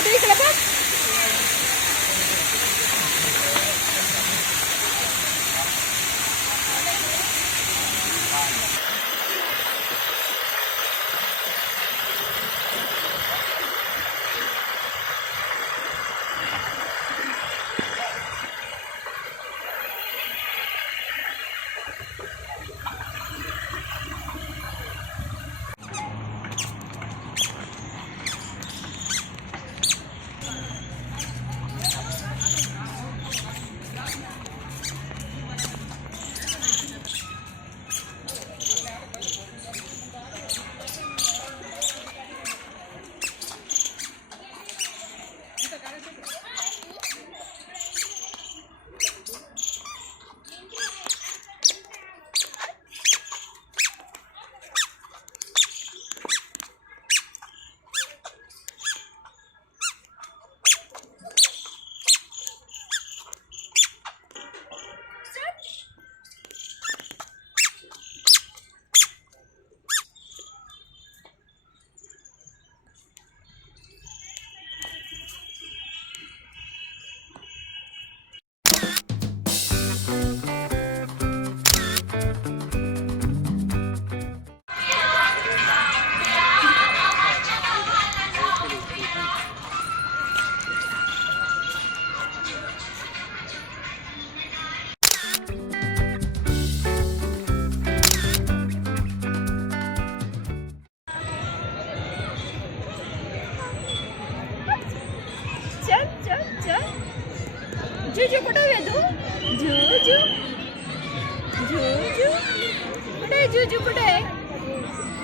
वेदू इकडे बघ. जुजू कुठे वेदू? जुजू जुजू कुठे? जुजू कुठे?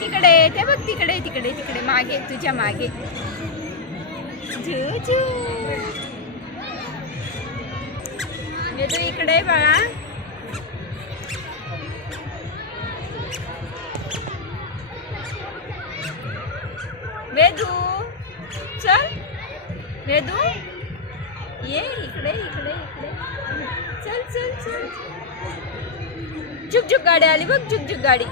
तिकडे ते बघ, तिकडे तिकडे तिकडे मागे, तुझ्या मागे. जुजू वेदू इकडे बाळा. वेदू चल, वेदू ये इकडे इकडे इकडे. चल चल चल. झुक गाडी आली बघ, झुक गाडी.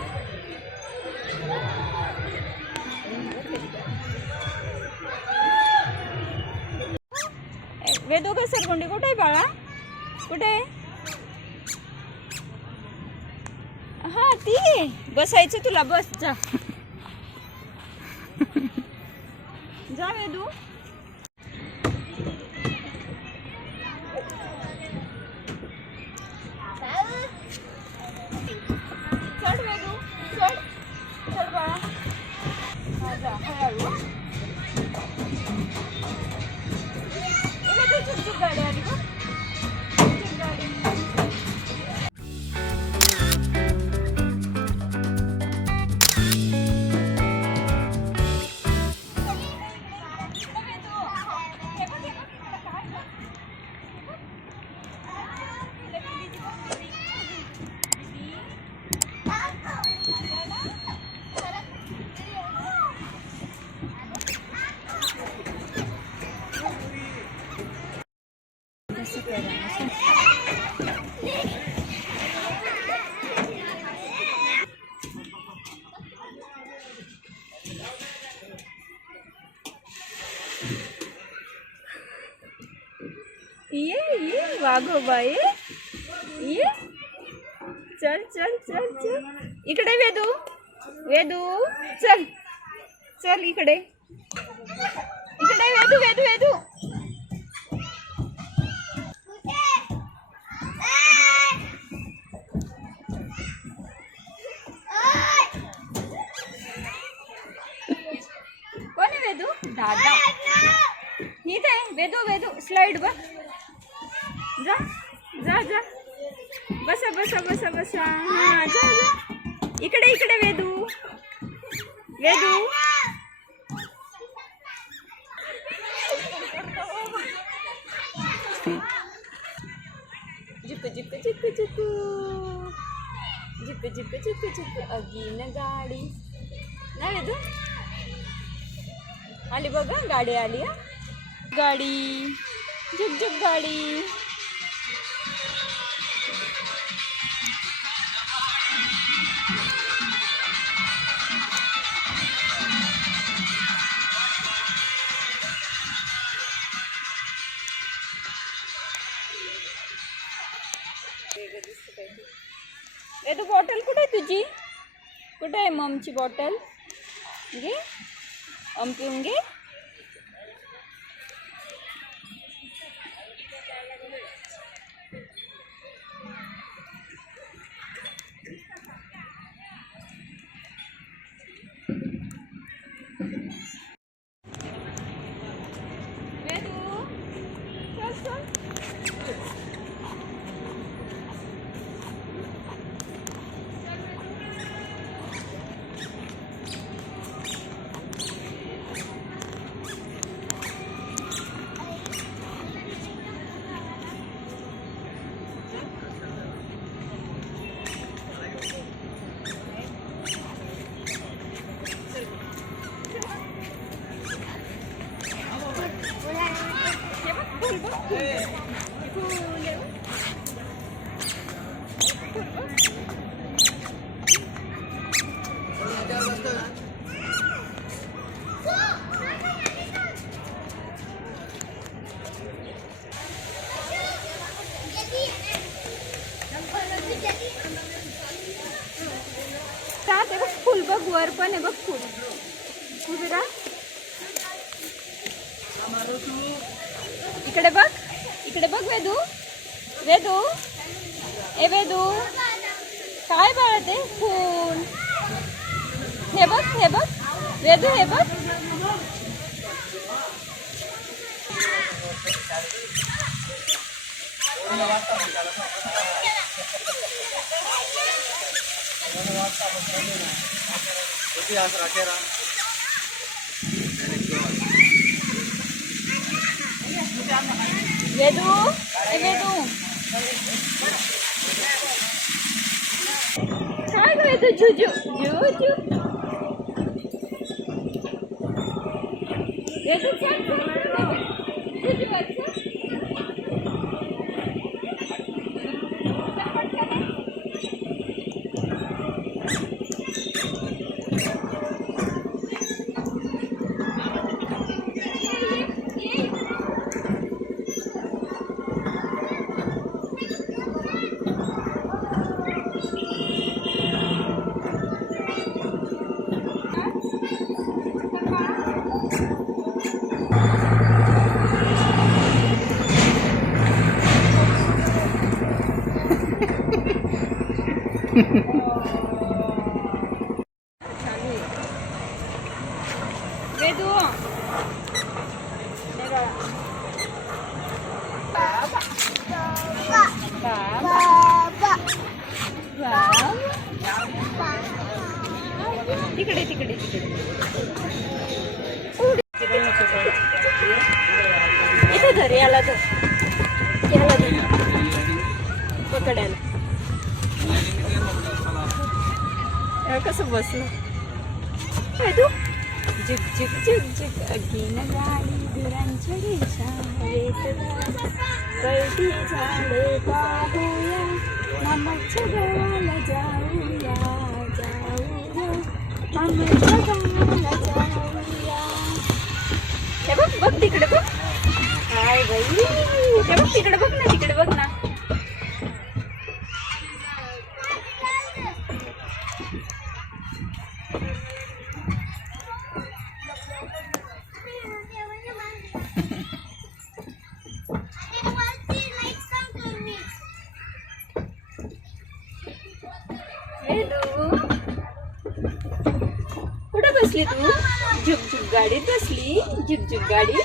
वेदू घसरगुंडी कुठे आहे बाळा? कुठे? हा ती बसायचं तुला, बस जा. जा वेदू. चढ वेदू चढ, चढ बाळा. हा जा हळूहळू. झुक गाडी आली बघ, झुक गाडी. ये वाघोबा ये. चल चल चल चल इकडे वेदू. वेदू चल चल इकडे इकडे. वेदू वेदू वेदू. कोण आहे वेदू? दादा. इथे आहे वेदू. वेदू स्लाइड बघ. जा जा जा. बसा बसा बसा बसा. हा जा जा. इकडे इकडे वेदू. वेदू जिक जिक जिक जिक जिक जिक जिक जिक. अगीन गाडी ना वेदू. आली बघा गाडी आली. हा गाडी झुक झुक गाडी. वेगळं दिसतं काहीतरी. तू बॉटल कुठे आहे तुझी? कुठे आहे ममची बॉटल? घे पिऊन घे. ते बघ फुल बघ वर पण आहे बघ फुल. कुठे इकडे बघ, इकडे बघ वेदू. वेदू ए वेदू काय बाळा ते फुल. हे बघ हे बघ वेदू हे बघ. वेदू ए वेदू काय ग वेदू. जुजू जुजू वेदू चल जुजू अच्छा. वेदू तिकडे तिकडे तिकडे इथे धर याला तर याला पकडायला. कसं बसलं तू. झुक झुक झुक झुक अगीन गाडी धुरांच्या रेषात कळती झाडे पाहूया मामाच्या गावाला जाऊया जाऊया मामाच्या गावाला जाऊया. हे बघ बघ तिकडे बघ. काय बाई ते बघ तिकडे बघ ना तिकडे बघ ना. कुठे बसली तू? झुकझुक गाडीत बसली. झुकझुक गाडी.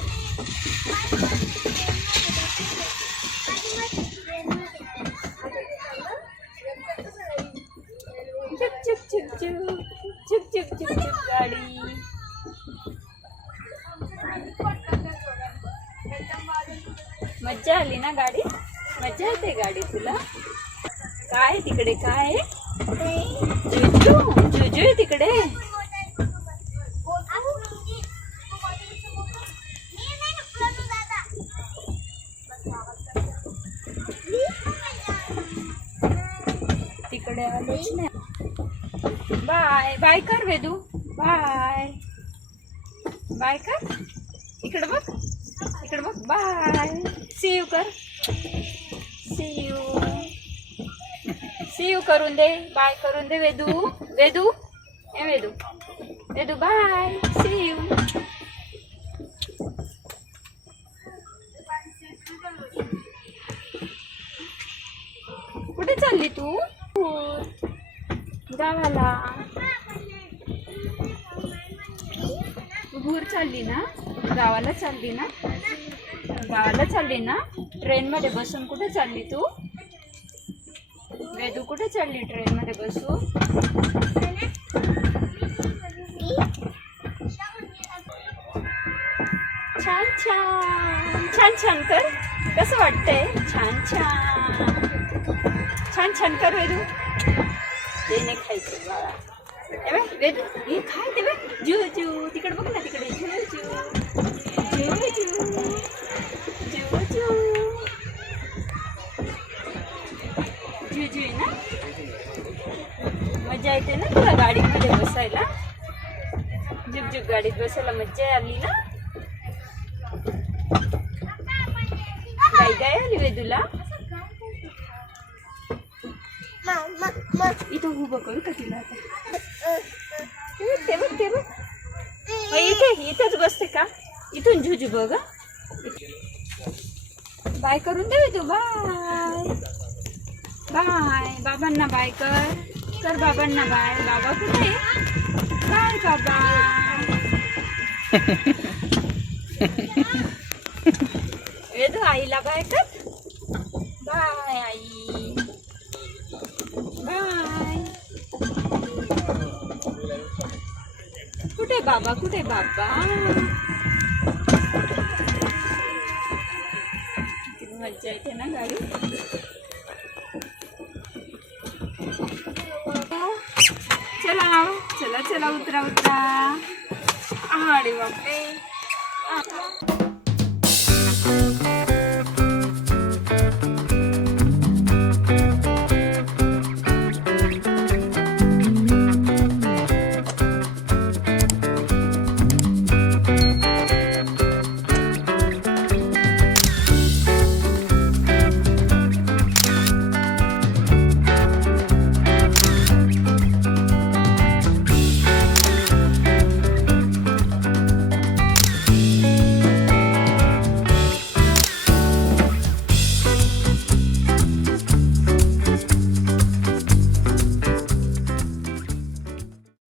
झुक झुक झुक झुक झुक झुक झुक गाडी. मज्जा आली ना गाडी. मज्जा येते गाडी तुला. काय तिकडे काय जुजू जुजू तिकडे. तिकडे आलोच नाही. बाय बाय कर वेदू. बाय बाय कर. इकडे बघ इकडे बघ. बाय सी यू कर. See you. करून दे, बाय करून दे वेदू. वेदू ए Vedu, Vedu bye, see you. कुठे चालली तू? गावाला. भूर चालली ना, गावाला चालली ना, गावाला चालली ना. ट्रेन मध्ये बसून कुठे चालली तू? वेदू कुठे चालली ट्रेन मध्ये बसून? छान छान छान छान कर. कसं वाटतंय? छान छान छान छान कर वेदू. ते नाही खायचं बाळा. वेदू हे खाय ते जू जू. तिकडे बघ ना, तिकडे जू जू जू जू जू जू जू जू ना. मजा येते ना तुला गाडीमध्ये बसायला? जुग जुग गाडीत बसायला मज्जा आली ना. गाय गाय आली वेदूला. इथं उभं करू का तिला आता? ते बघ ते बघ. इथे इथंच बसते का? इथून झुजू बघ. बाय करून दे तू. Bye bye. बाबांना बाय कर. कर बाबांना बाय. बाबा कुठे? बाय बाबा. वेदू आईला बाय कर. बाय आई. बाय. कुठे बाबा? कुठे बाबा? किती मज्जा येते ना गाडी. चला चला चला उतरा उतरा. अरे बापरे.